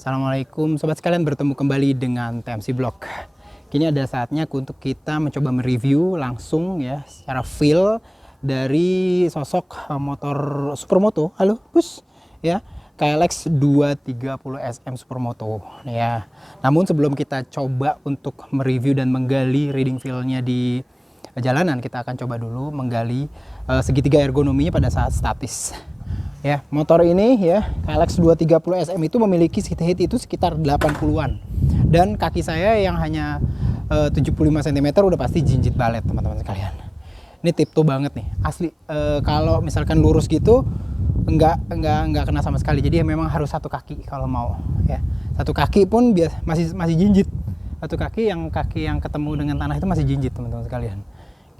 Assalamualaikum sobat sekalian, bertemu kembali dengan TMC Blog. Kini ada saatnya untuk kita mencoba mereview langsung ya secara feel dari sosok motor Supermoto. Halo Bus ya, KLX 230 SM Supermoto ya. Namun sebelum kita coba untuk mereview dan menggali reading feel-nya di jalanan, kita akan coba dulu menggali segitiga ergonominya pada saat statis. Ya, motor ini ya, KLX 230 SM itu memiliki seat height itu sekitar 80-an. Dan kaki saya yang hanya 75 cm udah pasti jinjit balet, teman-teman sekalian. Ini tipto banget nih. Asli kalau misalkan lurus gitu enggak kena sama sekali. Jadi memang harus satu kaki kalau mau ya. Satu kaki pun masih jinjit. Satu kaki yang ketemu dengan tanah itu masih jinjit, teman-teman sekalian.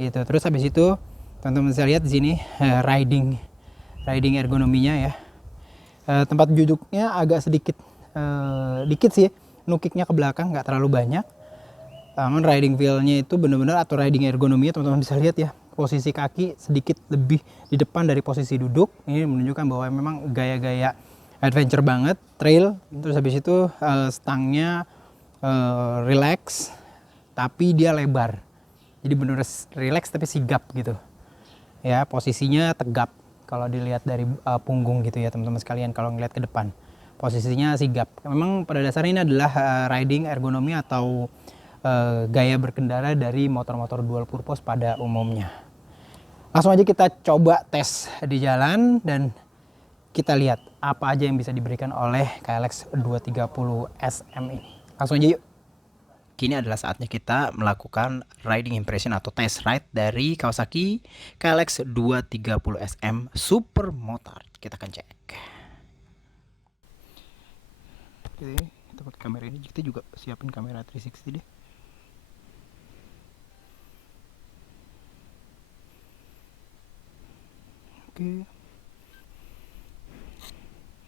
Gitu. Terus habis itu teman-teman bisa lihat di sini riding ergonominya ya. Tempat duduknya agak dikit sih, nukiknya ke belakang, nggak terlalu banyak. Namun riding feel-nya itu benar-benar, atau riding ergonominya teman-teman bisa lihat ya, posisi kaki sedikit lebih di depan dari posisi duduk. Ini menunjukkan bahwa memang gaya-gaya adventure banget, trail. Terus habis itu stangnya relax, tapi dia lebar. Jadi benar-benar relax tapi sigap gitu. Ya, posisinya tegap. Kalau dilihat dari punggung gitu ya teman-teman sekalian, kalau ngeliat ke depan posisinya sigap. Memang pada dasarnya ini adalah riding ergonomi atau gaya berkendara dari motor-motor dual purpose pada umumnya. Langsung aja kita coba tes di jalan dan kita lihat apa aja yang bisa diberikan oleh KLX 230 SM ini. Langsung aja yuk. Kini adalah saatnya kita melakukan riding impression atau test ride dari Kawasaki KLX 230 SM Supermoto. Kita akan cek. Oke, kita pakai kamera ini. Kita juga siapin kamera 360 deh. Oke.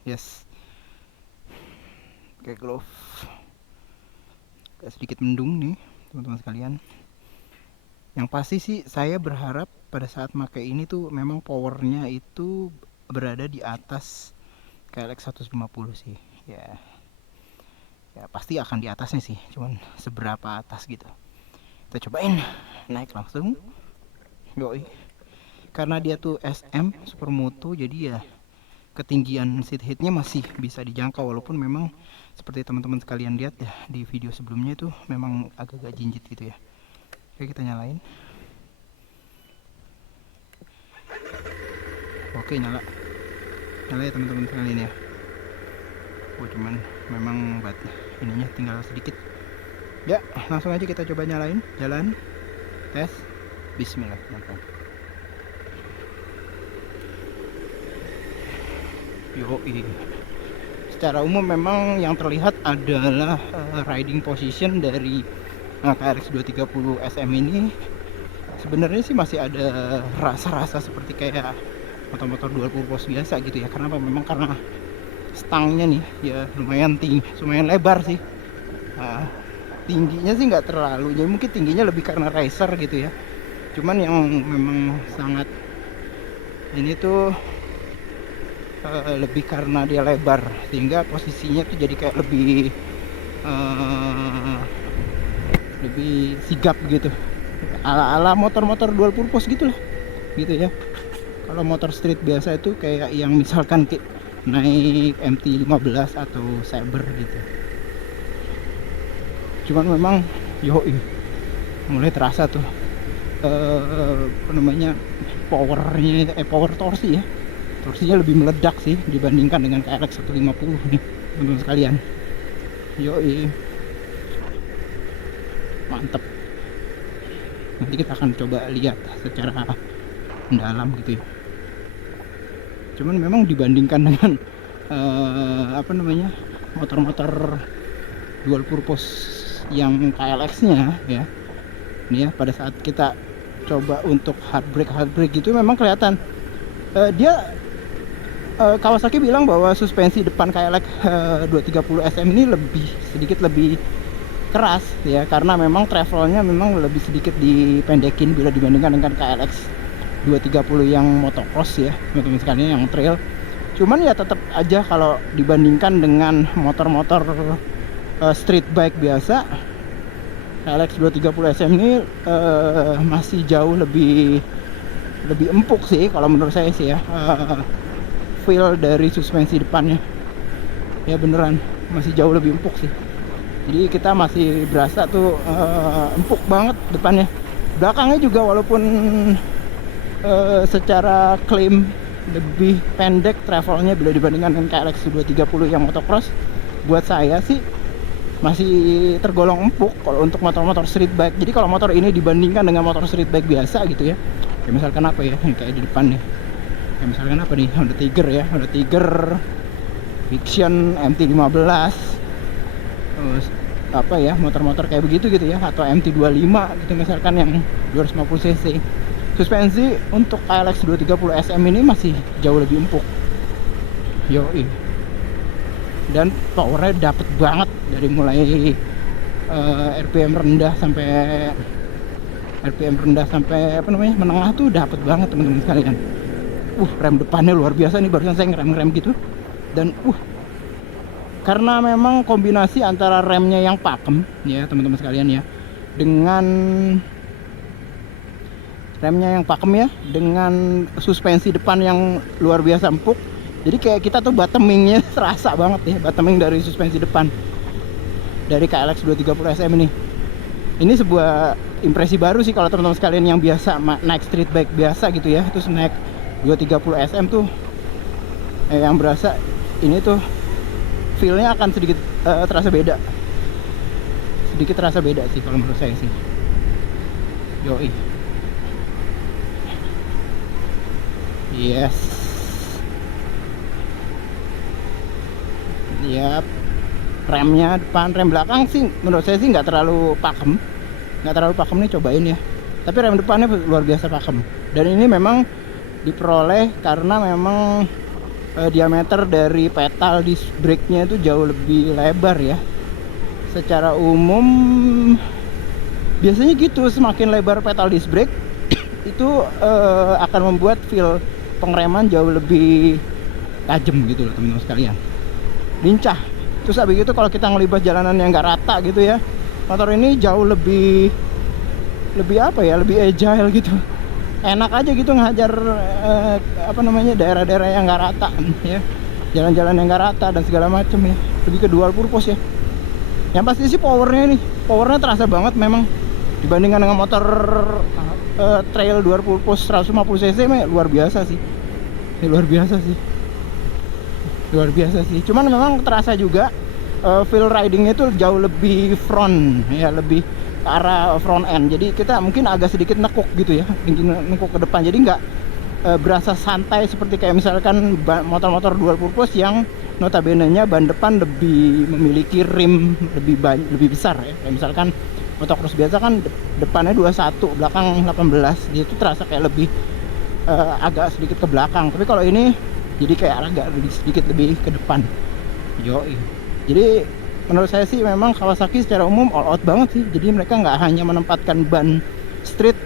Yes. Pakai glove. Sedikit mendung nih teman-teman sekalian. Yang pasti sih saya berharap pada saat pakai ini tuh memang powernya itu berada di atas KLX 150 sih ya. Ya pasti akan di atasnya sih, cuman seberapa atas gitu. Kita cobain naik langsung. Yoi. Karena dia tuh SM Supermoto, jadi ya ketinggian seat heightnya masih bisa dijangkau, walaupun memang seperti teman-teman sekalian lihat ya di video sebelumnya itu memang agak-agak jinjit gitu ya. Oke, kita nyalain. Oke, nyala ya teman-teman sekalian ya. Cuman memang ininya tinggal sedikit ya. Langsung aja kita coba nyalain, jalan tes. Bismillah teman-teman. Yoi. Secara umum memang yang terlihat adalah riding position dari KLX 230 SM ini sebenarnya sih masih ada rasa-rasa seperti kayak motor-motor dual purpose biasa gitu ya, karena memang karena stangnya nih ya lumayan tinggi, lumayan lebar sih. Tingginya sih nggak terlalu, jadi mungkin tingginya lebih karena racer gitu ya. Cuman yang memang sangat ini tuh lebih karena dia lebar, sehingga posisinya tuh jadi kayak lebih sigap gitu, ala motor-motor dual purpose gitulah gitu ya. Kalau motor street biasa itu kayak yang misalkan naik MT-15 atau Saber gitu. Cuman memang mulai terasa tuh power torsi ya. Torsinya lebih meledak sih dibandingkan dengan KLX 150 nih teman-teman sekalian. Yoi, mantep. Nanti kita akan coba lihat secara mendalam gitu ya. Cuman memang dibandingkan dengan motor-motor dual purpose yang KLX-nya ya, ini ya pada saat kita coba untuk hard brake gitu memang kelihatan dia Kawasaki bilang bahwa suspensi depan KLX 230 SM ini sedikit lebih keras ya, karena memang travelnya memang lebih sedikit dipendekin bila dibandingkan dengan KLX 230 yang motocross ya teman-teman sekalian, yang trail. Cuman ya tetap aja kalau dibandingkan dengan motor-motor street bike biasa, KLX 230 SM ini masih jauh lebih empuk sih kalau menurut saya sih ya. Feel dari suspensi depannya ya beneran masih jauh lebih empuk sih. Jadi kita masih berasa tuh empuk banget depannya. Belakangnya juga walaupun secara klaim lebih pendek travelnya bila dibandingkan dengan KLX 230 yang motocross, buat saya sih masih tergolong empuk kalau untuk motor-motor street bike. Jadi kalau motor ini dibandingkan dengan motor street bike biasa gitu ya, kayak misalkan apa ya, yang kayak di depan nih, kayak misalkan apa nih, Honda Tiger ya, Honda Tiger Fiction MT-15, terus apa ya, motor-motor kayak begitu gitu ya, atau MT-25 gitu misalkan yang 250 cc. Suspensi untuk KLX 230 SM ini masih jauh lebih empuk. Yoi. Dan powernya dapet banget dari mulai RPM rendah sampai apa namanya, menengah tuh dapet banget teman-teman sekalian. Rem depannya luar biasa nih, barusan saya ngerem gitu. Dan karena memang kombinasi antara remnya yang pakem ya teman-teman sekalian ya, dengan remnya yang pakem ya, dengan suspensi depan yang luar biasa empuk. Jadi kayak kita tuh bottomingnya terasa banget ya, bottoming dari suspensi depan dari KLX 230 SM ini. Ini sebuah impresi baru sih kalau teman-teman sekalian yang biasa naik street bike biasa gitu ya, terus naik 230 SM tuh yang berasa ini tuh feel-nya akan sedikit terasa beda. Sedikit terasa beda sih kalau menurut saya sih. Yoi. Yes. Yap. Remnya depan, rem belakang sih menurut saya sih nggak terlalu pakem. Nih, cobain ya. Tapi rem depannya luar biasa pakem. Dan ini memang diperoleh karena memang diameter dari pedal disc brake-nya itu jauh lebih lebar ya. Secara umum biasanya gitu, semakin lebar pedal disc brake itu akan membuat feel pengereman jauh lebih tajam gitu loh teman-teman sekalian, lincah. Terus habis itu kalau kita ngelibas jalanan yang nggak rata gitu ya, motor ini jauh lebih apa ya, lebih agile gitu, enak aja gitu ngajar apa namanya, daerah-daerah yang nggak rata ya, jalan-jalan yang nggak rata dan segala macam ya, lebih ke dual purpose ya. Yang pasti sih powernya terasa banget memang dibandingkan dengan motor trail dual purpose 150 cc luar biasa sih. Luar biasa sih. Cuman memang terasa juga feel ridingnya itu jauh lebih front ya, lebih ke arah front end. Jadi kita mungkin agak sedikit nekuk gitu ya, nekuk ke depan. Jadi nggak berasa santai seperti kayak misalkan motor-motor dual purpose yang notabene-nya ban depan lebih memiliki rim lebih besar ya. Kayak misalkan motocross biasa kan depannya 21, belakang 18. Dia itu terasa kayak lebih agak sedikit ke belakang. Tapi kalau ini jadi kayak agak sedikit lebih ke depan. Yoi. Jadi menurut saya sih memang Kawasaki secara umum all out banget sih. Jadi mereka nggak hanya menempatkan ban street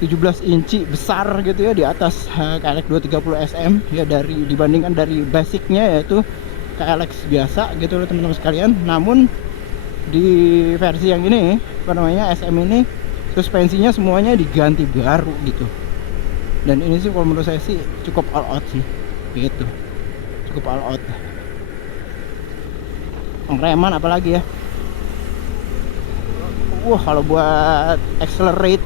17 inci besar gitu ya di atas KLX 230 SM ya, dibandingkan dari basicnya yaitu KLX biasa gitu loh teman-teman sekalian. Namun di versi yang ini apa namanya, SM ini suspensinya semuanya diganti baru gitu. Dan ini sih kalau menurut saya sih cukup all out sih gitu, cukup all out. Pengereman apalagi ya, kalau buat accelerate,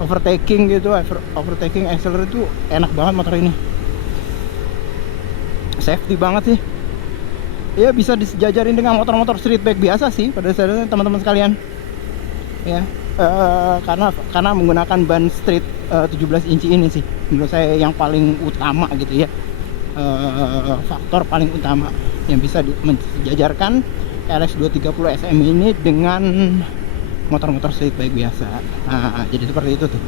overtaking gitu, overtaking accelerate itu enak banget motor ini, safety banget sih ya. Bisa disejajarin dengan motor-motor street bike biasa sih pada dasarnya teman-teman sekalian ya. Karena menggunakan ban street 17 inci ini sih menurut saya yang paling utama gitu ya, faktor paling utama yang bisa mensejajarkan KLX 230 SM ini dengan motor-motor street bike biasa. Nah, jadi seperti itu tuh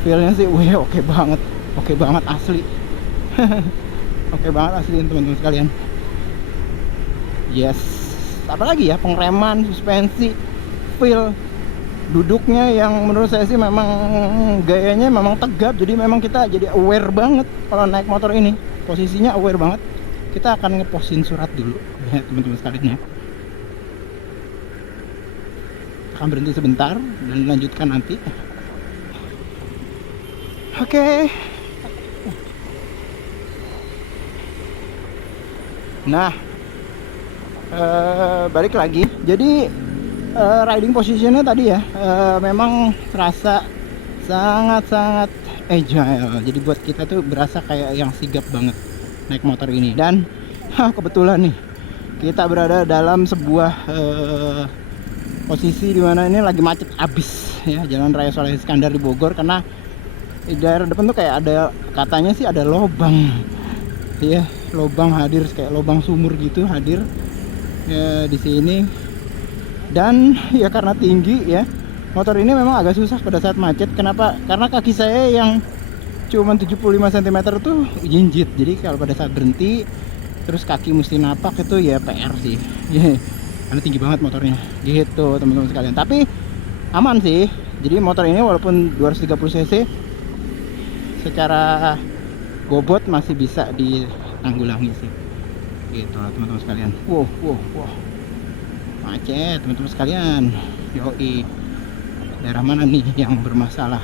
feelnya sih. Oke banget asli. Oke banget asli teman-teman sekalian. Yes, apalagi ya, pengereman, suspensi, feel duduknya yang menurut saya sih memang gayanya memang tegap. Jadi memang kita jadi aware banget kalau naik motor ini. posisinya aware banget. Kita akan ngepostin surat dulu ya teman-teman sekalian ya. Akan berhenti sebentar dan lanjutkan nanti. Oke. Nah, balik lagi. Jadi riding positionnya tadi ya, memang terasa sangat-sangat agile. Jadi buat kita tuh berasa kayak yang sigap banget naik motor ini. Dan kebetulan nih kita berada dalam sebuah posisi dimana ini lagi macet abis ya, Jalan Raya Soleh Iskandar di Bogor, karena di daerah depan tuh kayak ada, katanya sih ada lobang ya, lobang hadir kayak lobang sumur gitu hadir ya di sini. Dan ya karena tinggi ya, motor ini memang agak susah pada saat macet. Kenapa? Karena kaki saya yang cuma 75 cm tuh jinjit. Jadi kalau pada saat berhenti terus kaki mesti napak itu ya PR sih. Karena tinggi banget motornya gitu teman-teman sekalian. Tapi aman sih. Jadi motor ini walaupun 230 cc secara bobot masih bisa ditanggulangi sih. Gitu lah teman-teman sekalian. Wow. Macet teman-teman sekalian. Yoi. Daerah mana nih yang bermasalah?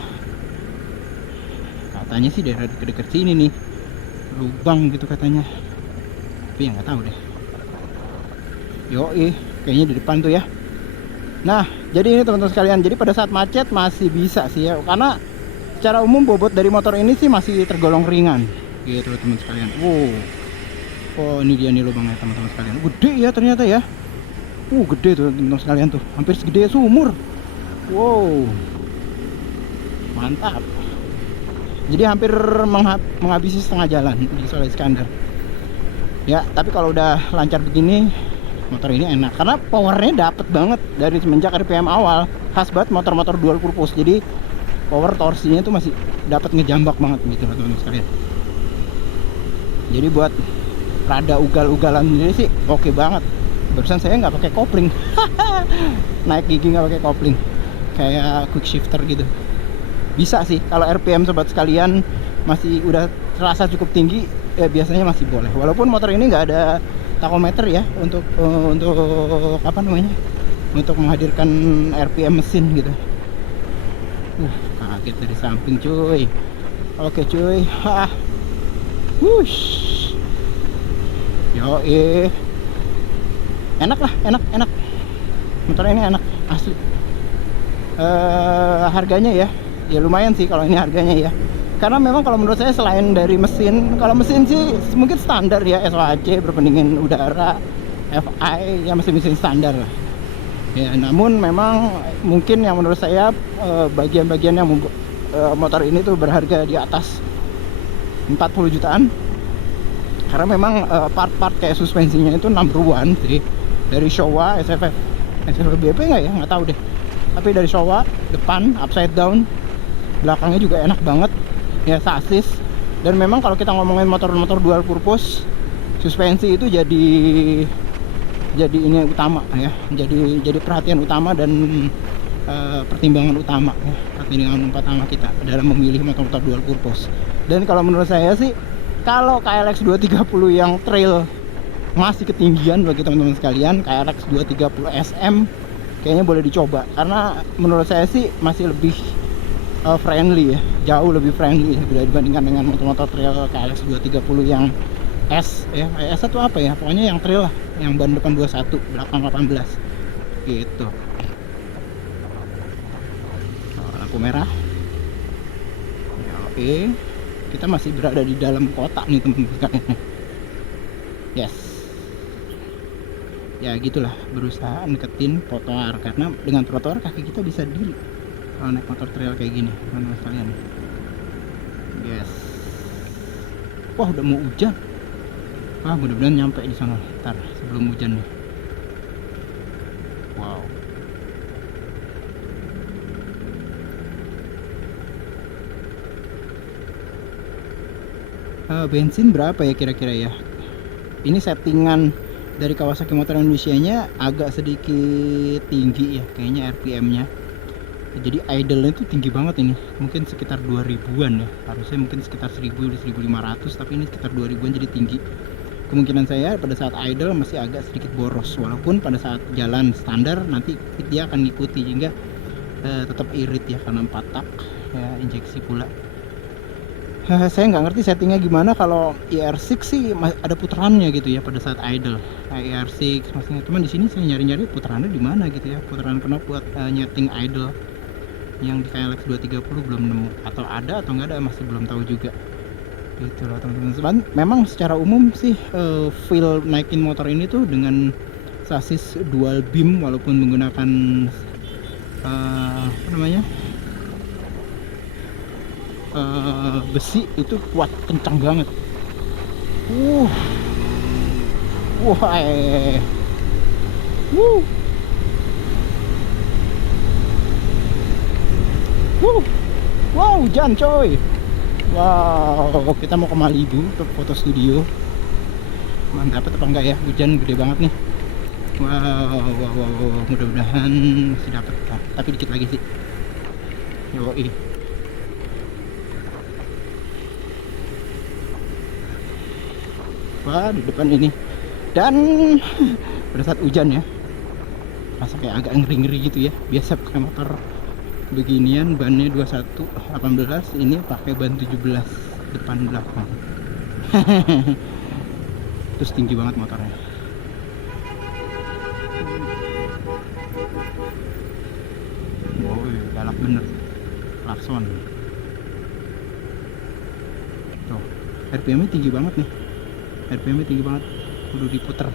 Katanya sih daerah deket-deket sini nih, lubang gitu katanya, tapi ya nggak tahu deh. Yoi, kayaknya di depan tuh ya. Nah, jadi ini teman-teman sekalian, jadi pada saat macet masih bisa sih ya, karena secara umum bobot dari motor ini sih masih tergolong ringan gitu teman-teman sekalian. Wow, oh ini dia nih lubangnya teman-teman sekalian, gede ya ternyata ya. Gede tuh teman-teman sekalian tuh, hampir segede sumur. Wow, mantap. Jadi hampir menghabisi setengah jalan di Soleh Iskandar ya. Tapi kalau udah lancar begini, motor ini enak karena powernya dapet banget dari semenjak RPM awal. Khas banget motor-motor dual purpose, jadi power torsinya tuh masih dapat ngejambak banget gitu teman-teman sekalian. Jadi buat rada ugal-ugalan ini sih oke banget. Barusan saya nggak pakai kopling. Naik gigi nggak pakai kopling, kayak quick shifter gitu. Bisa sih kalau RPM sobat sekalian masih udah terasa cukup tinggi ya, biasanya masih boleh. Walaupun motor ini nggak ada tachometer ya untuk apa namanya, untuk menghadirkan RPM mesin gitu. Kaget dari samping cuy. Oke cuy. Wush. Yoi. Enak lah, enak. Motor ini enak asli. Harganya ya lumayan sih kalau ini harganya ya. Karena memang kalau menurut saya selain dari mesin, kalau mesin sih mungkin standar ya, SOHC berpendingin udara, FI ya, mesin-mesin standar lah. Ya, namun memang mungkin yang menurut saya bagian-bagian yang motor ini tuh berharga di atas 40 jutaan. Karena memang part-part kayak suspensinya itu number one sih. Dari Showa, SFF BP nggak ya? Nggak tahu deh. Tapi dari Showa, depan, upside down, belakangnya juga enak banget. Ya, sasis. Dan memang kalau kita ngomongin motor-motor dual purpose, suspensi itu jadi ini utama ya. Jadi perhatian utama dan pertimbangan utama ya. Pertimbangan utama kita dalam memilih motor-motor dual purpose. Dan kalau menurut saya sih, kalau KLX 230 yang trail masih ketinggian bagi teman-teman sekalian, KLX 230 SM kayaknya boleh dicoba, karena menurut saya sih masih lebih friendly ya, jauh lebih friendly bila dibandingkan dengan motor-motor trail KLX 230 yang S ya. S itu apa ya, pokoknya yang trail lah, yang ban depan 21 belakang 18 gitu. Lampu merah ya, oke. Kita masih berada di dalam kota nih teman-teman sekalian. Yes. Ya gitulah, berusaha deketin trotoar, karena dengan trotoar kaki kita bisa diri kalau naik motor trail kayak gini teman-teman sekalian. Yes. Wah, udah mau hujan. Mudah-mudahan nyampe di sana ntar sebelum hujan nih. Wow. Bensin berapa ya kira-kira ya? Ini settingan dari Kawasaki Motor Indonesia nya agak sedikit tinggi ya kayaknya RPM nya Jadi idle-nya itu tinggi banget ini, mungkin sekitar 2000-an ya, harusnya mungkin sekitar 1000 1500, tapi ini sekitar 2000-an, jadi tinggi. Kemungkinan saya pada saat idle masih agak sedikit boros, walaupun pada saat jalan standar nanti dia akan ngikuti, hingga tetap irit ya karena 4 tak ya, injeksi pula. Saya nggak ngerti settingnya gimana. Kalau ER6 sih ada putarannya gitu ya pada saat idle. ER6 maksudnya, cuman di sini saya nyari-nyari putarannya di mana gitu ya, putaran knob buat nyeting idle yang di KLX 230 belum nemu, atau ada atau nggak ada masih belum tahu juga gitu loh teman-teman. Memang secara umum sih feel naikin motor ini tuh dengan sasis dual beam, walaupun menggunakan apa namanya, besi, itu kuat, kencang banget. Wah, wow, hujan coy. Wow, kita mau ke Malibu ke foto studio. Mantap apa enggak ya? Hujan gede banget nih. Wow, mudah-mudahan masih dapat. Tapi dikit lagi sih. Yoi. Wah, di depan ini. Dan pada saat hujan ya, rasa kayak agak ngeri-ngeri gitu ya. Biasa pakai motor beginian bannya 21/18, ini pakai ban 17 depan belakang. Terus tinggi banget motornya. Wow, galak bener. Klakson. Tuh, RPM-nya tinggi banget nih. RPM-nya tinggi banget. Kudu diputer.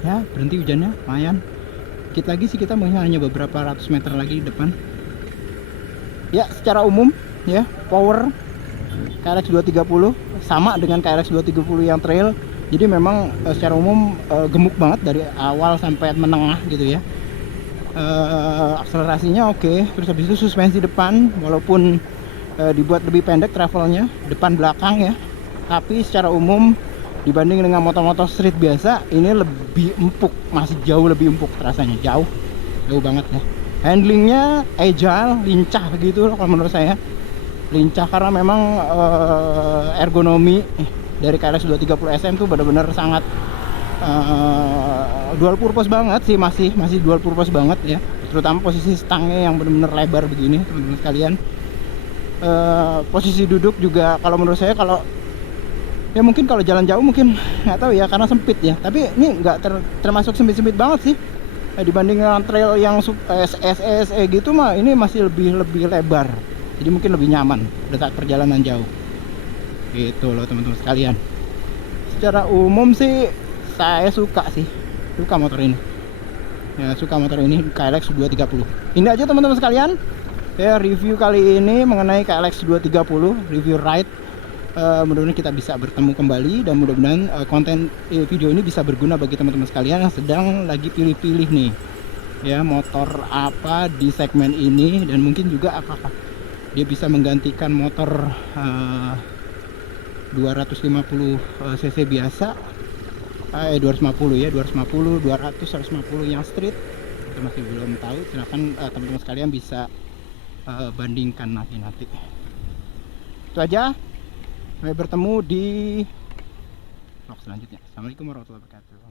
Ya, berhenti hujannya, lumayan. Dikit lagi sih, kita hanya beberapa ratus meter lagi di depan. Ya, secara umum ya, power KLX 230 sama dengan KLX 230 yang trail. Jadi memang secara umum gemuk banget dari awal sampai menengah gitu ya. Akselerasinya oke. Terus habis itu suspensi depan, walaupun dibuat lebih pendek travelnya, depan belakang ya, tapi secara umum dibanding dengan motor-motor street biasa, ini lebih empuk, masih jauh lebih empuk rasanya, jauh banget ya. Handlingnya agile, lincah gitu loh kalau menurut saya. Lincah karena memang ergonomi dari KLX 230 SM tuh benar-benar sangat dual purpose banget sih, masih dual purpose banget ya, terutama posisi stangnya yang benar-benar lebar begini teman-teman sekalian. Posisi duduk juga kalau menurut saya, kalau ya mungkin kalau jalan jauh mungkin nggak tahu ya karena sempit ya, tapi ini nggak termasuk sempit-sempit banget sih. Dibanding dengan trail yang SE gitu mah, ini masih lebih lebar, jadi mungkin lebih nyaman pada saat perjalanan jauh gitu loh teman-teman sekalian. Secara umum sih saya suka motor ini ya, suka motor ini KLX 230. Ini aja teman-teman sekalian ya, review kali ini mengenai KLX 230, review ride. Mudah-mudahan kita bisa bertemu kembali, dan mudah-mudahan konten video ini bisa berguna bagi teman-teman sekalian yang sedang lagi pilih-pilih nih ya, motor apa di segmen ini, dan mungkin juga apakah dia bisa menggantikan motor 250 cc biasa, 250 ya, 250, 200, 150 yang street. Kita masih belum tahu. Silahkan teman-teman sekalian bisa bandingkan nanti. Itu aja. Sampai bertemu di vlog selanjutnya. Assalamualaikum warahmatullahi wabarakatuh.